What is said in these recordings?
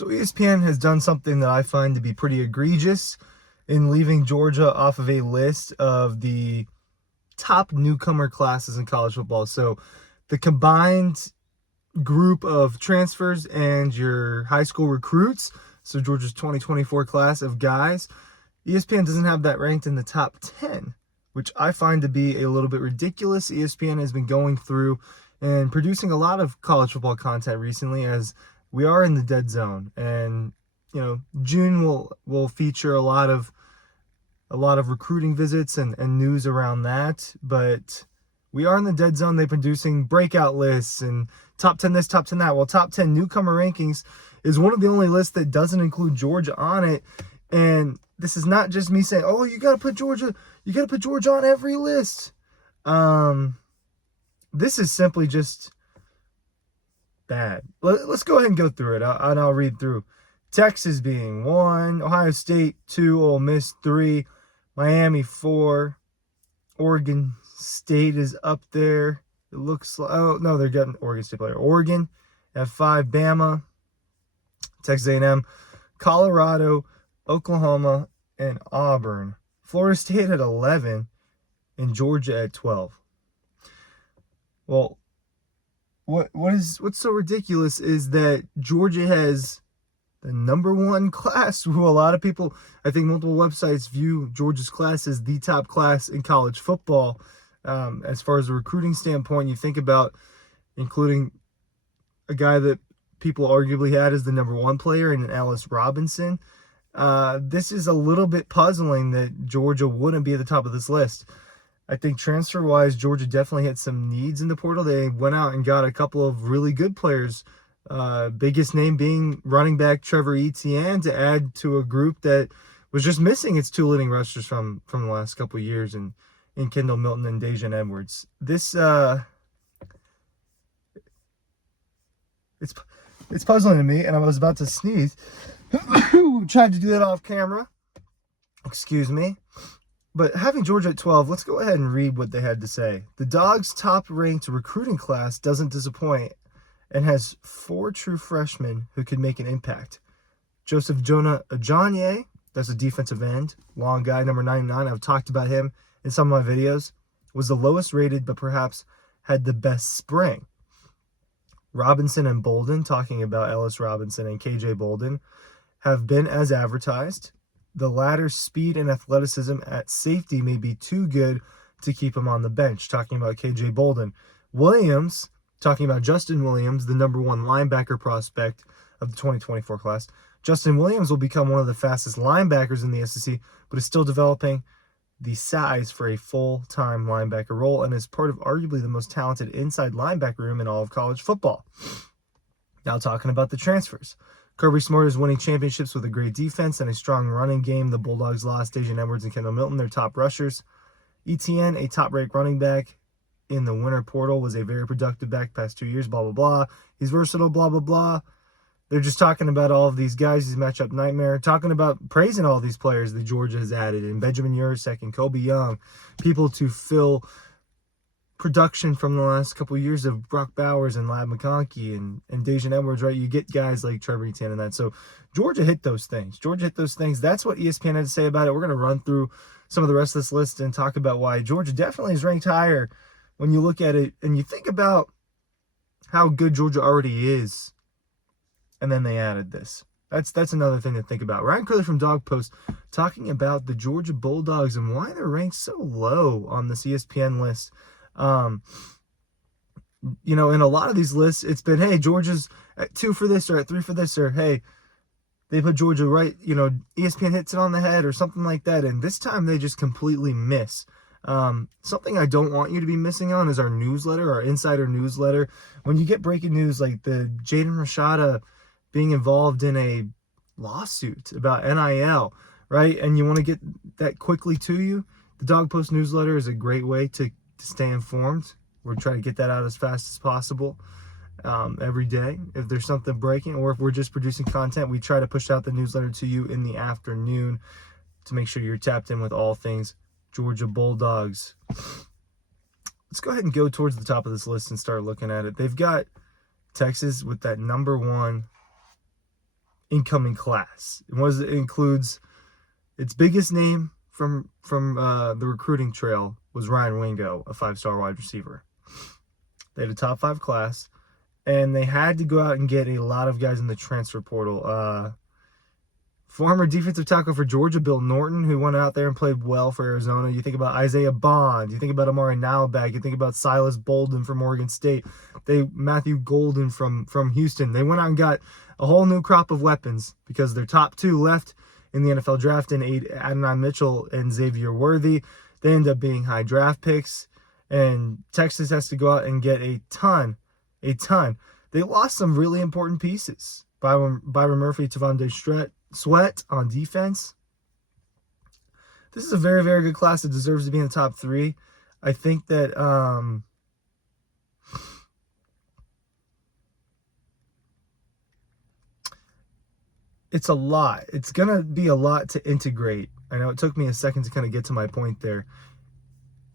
So ESPN has done something that I find to be pretty egregious in leaving Georgia off of a list of the top newcomer classes in college football. So the combined group of transfers and your high school recruits, so Georgia's 2024 class of guys, ESPN doesn't have that ranked in the top 10, which I find to be a little bit ridiculous. ESPN has been going through and producing a lot of college football content recently, as we are in the dead zone, and June will feature a lot of recruiting visits and news around that. But we are in the dead zone. They're producing breakout lists and top 10 this, top 10 that. Well, top 10 newcomer rankings is one of the only lists that doesn't include Georgia on it. And this is not just me saying, oh, you got to put Georgia on every list. This is simply just bad. Let's go ahead and go through it, and I'll read through. Texas being 1, Ohio State 2, Ole Miss 3, Miami 4, Oregon State is up there. It looks like, oh no, they're getting Oregon State player. Oregon at 5, Bama, Texas A&M, Colorado, Oklahoma, and Auburn. Florida State at 11, and Georgia at 12. Well, what's so ridiculous is that Georgia has the number one class, who a lot of people, I think multiple websites view Georgia's class as the top class in college football. As far as a recruiting standpoint, you think about including a guy that people arguably had as the number one player in Ellis Robinson. This is a little bit puzzling that Georgia wouldn't be at the top of this list. I think transfer-wise, Georgia definitely had some needs in the portal. They went out and got a couple of really good players. Biggest name being running back Trevor Etienne, to add to a group that was just missing its two leading rushers from the last couple of years in Kendall Milton and Dajan Edwards. This it's puzzling to me, and I was about to sneeze. Tried to do that off camera. Excuse me. But having Georgia at 12, let's go ahead and read what they had to say. The Dawg's top-ranked recruiting class doesn't disappoint and has 4 true freshmen who could make an impact. Joseph Jonah Ajanye, that's a defensive end, long guy, number 99. I've talked about him in some of my videos. Was the lowest rated, but perhaps had the best spring. Robinson and Bolden, talking about Ellis Robinson and KJ Bolden, have been as advertised. The latter's speed and athleticism at safety may be too good to keep him on the bench, talking about KJ Bolden. Williams, talking about Justin Williams, the number one linebacker prospect of the 2024 class. Justin Williams will become one of the fastest linebackers in the SEC, but is still developing the size for a full-time linebacker role and is part of arguably the most talented inside linebacker room in all of college football. Now talking about the transfers. Kirby Smart is winning championships with a great defense and a strong running game. The Bulldogs lost Dajan Edwards and Kendall Milton, their top rushers. Etienne, a top-ranked running back in the winter portal, was a very productive back past 2 years, blah, blah, blah. He's versatile, blah, blah, blah. They're just talking about all of these guys, these matchup nightmare, talking about praising all these players that Georgia has added, and Benjamin Yurosek and Kobe Young, people to fill production from the last couple of years of Brock Bowers and Lab McConkey and Dajan Edwards, right? You get guys like Trevor Etienne and that. So Georgia hit those things. That's what ESPN had to say about it. We're going to run through some of the rest of this list and talk about why Georgia definitely is ranked higher when you look at it and you think about how good Georgia already is. And then they added this. That's another thing to think about. Ryan Curley from Dawg Post talking about the Georgia Bulldogs and why they're ranked so low on this ESPN list. In a lot of these lists, it's been, hey, Georgia's at 2 for this or at 3 for this, or hey, they put Georgia right, ESPN hits it on the head or something like that. And this time they just completely miss. Something I don't want you to be missing on is our newsletter, our insider newsletter. When you get breaking news like the Jaden Rashada being involved in a lawsuit about NIL, right? And you want to get that quickly to you, the Dawg Post newsletter is a great way to stay informed. We're trying to get that out as fast as possible every day. If there's something breaking or if we're just producing content, we try to push out the newsletter to you in the afternoon to make sure you're tapped in with all things Georgia Bulldogs. Let's go ahead and go towards the top of this list and start looking at it. They've got Texas with that number one incoming class. It includes its biggest name from the recruiting trail was Ryan Wingo, a 5-star wide receiver. They had a top 5 class, and they had to go out and get a lot of guys in the transfer portal. Former defensive tackle for Georgia, Bill Norton, who went out there and played well for Arizona. You think about Isaiah Bond. You think about Amari Nalbag. You think about Silas Bolden from Oregon State. Matthew Golden from Houston. They went out and got a whole new crop of weapons because their top 2 left in the NFL draft in Adonai Mitchell and Xavier Worthy. They end up being high draft picks, and Texas has to go out and get a ton. They lost some really important pieces. Byron Murphy, Tavonde Sweat on defense. This is a very, very good class that deserves to be in the top 3. I think that it's a lot. It's going to be a lot to integrate. I know it took me a second to kind of get to my point there.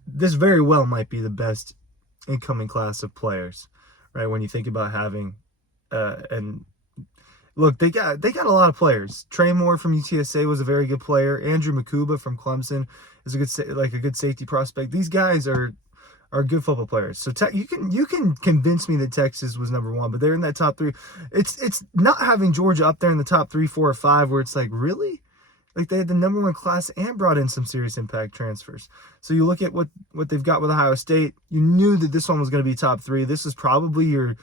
This very well might be the best incoming class of players, right? When you think about having and look, they got a lot of players. Trey Moore from UTSA was a very good player. Andrew Makuba from Clemson is a good safety prospect. These guys are good football players. So you can convince me that Texas was number 1, but they're in that top 3. It's not having Georgia up there in the top 3, 4, or 5 where it's like, really? Like, they had the number 1 class and brought in some serious impact transfers. So you look at what they've got with Ohio State. You knew that this one was going to be top 3. This is probably your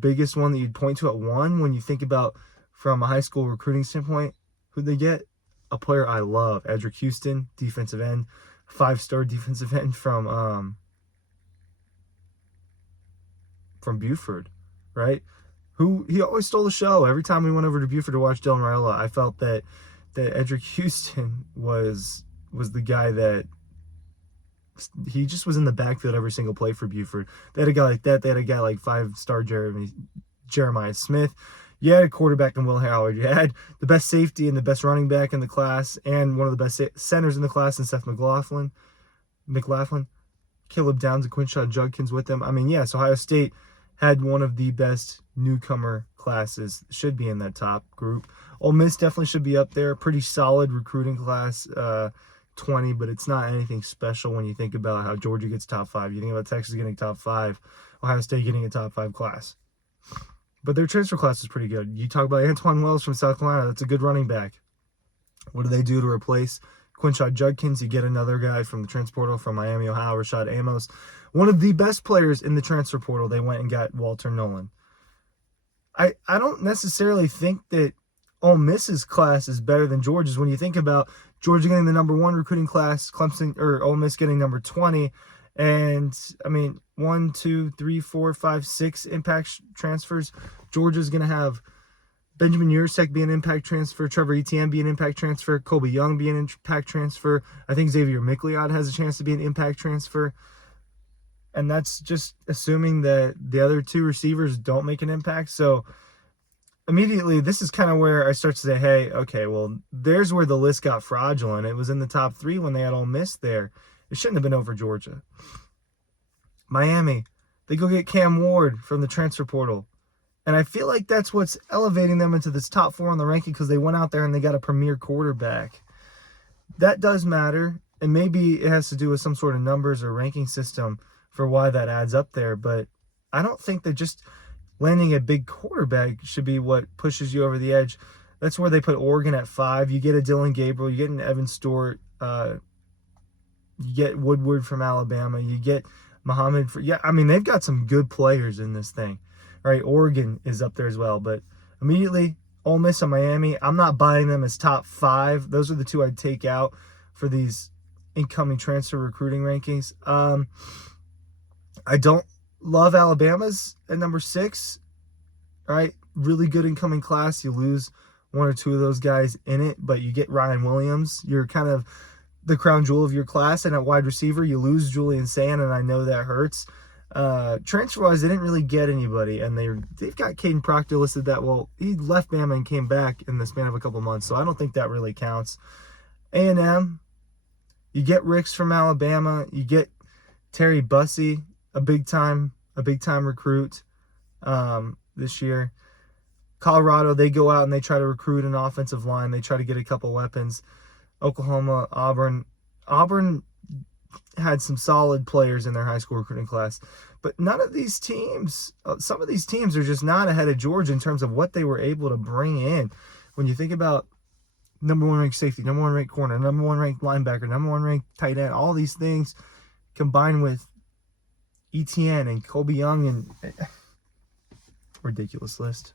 biggest one that you'd point to at 1 when you think about from a high school recruiting standpoint. Who'd they get? A player I love, Edric Houston, defensive end, 5-star defensive end from Buford, right? He always stole the show. Every time we went over to Buford to watch Dylan Raiola, I felt that Edric Houston was the guy that he just was in the backfield every single play for Buford. They had a guy like that. They had a guy like 5-star Jeremiah Smith. You had a quarterback in Will Howard. You had the best safety and the best running back in the class and one of the best centers in the class in Seth McLaughlin. Caleb Downs and Quinshon Judkins with them. I mean, yes, Ohio State had one of the best newcomer classes. Should be in that top group. Ole Miss definitely should be up there. Pretty solid recruiting class. 20, but it's not anything special when you think about how Georgia gets top 5. You think about Texas getting top 5, Ohio State getting a top 5 class. But their transfer class is pretty good. You talk about Antoine Wells from South Carolina. That's a good running back. What do they do to replace Quinshon Judkins? You get another guy from the transfer portal from Miami, Ohio, Rashad Amos. One of the best players in the transfer portal. They went and got Walter Nolan. I don't necessarily think that Ole Miss's class is better than Georgia's when you think about Georgia getting the number 1 recruiting class, Clemson or Ole Miss getting number 20, and I mean 1, 2, 3, 4, 5, 6 impact transfers. Georgia's going to have Benjamin Yurcek be an impact transfer, Trevor Etienne be an impact transfer, Colby Young be an impact transfer. I think Xavier Micliot has a chance to be an impact transfer, and that's just assuming that the other 2 receivers don't make an impact. So immediately, this is kind of where I start to say, hey, okay, well, there's where the list got fraudulent. It was in the top 3 when they had Ole Miss there. It shouldn't have been over Georgia. Miami, they go get Cam Ward from the transfer portal. And I feel like that's what's elevating them into this top 4 on the ranking because they went out there and they got a premier quarterback. That does matter, and maybe it has to do with some sort of numbers or ranking system for why that adds up there. But I don't think that just landing a big quarterback should be what pushes you over the edge. That's where they put Oregon at 5. You get a Dylan Gabriel. You get an Evan Stewart. You get Woodward from Alabama. You get Muhammad. I mean, they've got some good players in this thing. Right? Oregon is up there as well. But immediately, Ole Miss and Miami, I'm not buying them as top 5. Those are the 2 I'd take out for these incoming transfer recruiting rankings. I don't love Alabama's at number 6. All right, really good incoming class. You lose 1 or 2 of those guys in it, but you get Ryan Williams. You're kind of the crown jewel of your class. And at wide receiver, you lose Julian Sand, and I know that hurts. Transfer-wise, they didn't really get anybody, and they've got Caden Proctor listed that, well, he left Bama and came back in the span of a couple months, so I don't think that really counts. A&M, you get Ricks from Alabama. You get Terry Bussey, a big time recruit this year. Colorado, they go out and they try to recruit an offensive line. They try to get a couple weapons. Oklahoma, Auburn had some solid players in their high school recruiting class. But none of these teams, some of these teams are just not ahead of Georgia in terms of what they were able to bring in. When you think about number 1 ranked safety, number 1 ranked corner, number 1 ranked linebacker, number 1 ranked tight end, all these things combined with ETN and Kobe Young, and ridiculous list.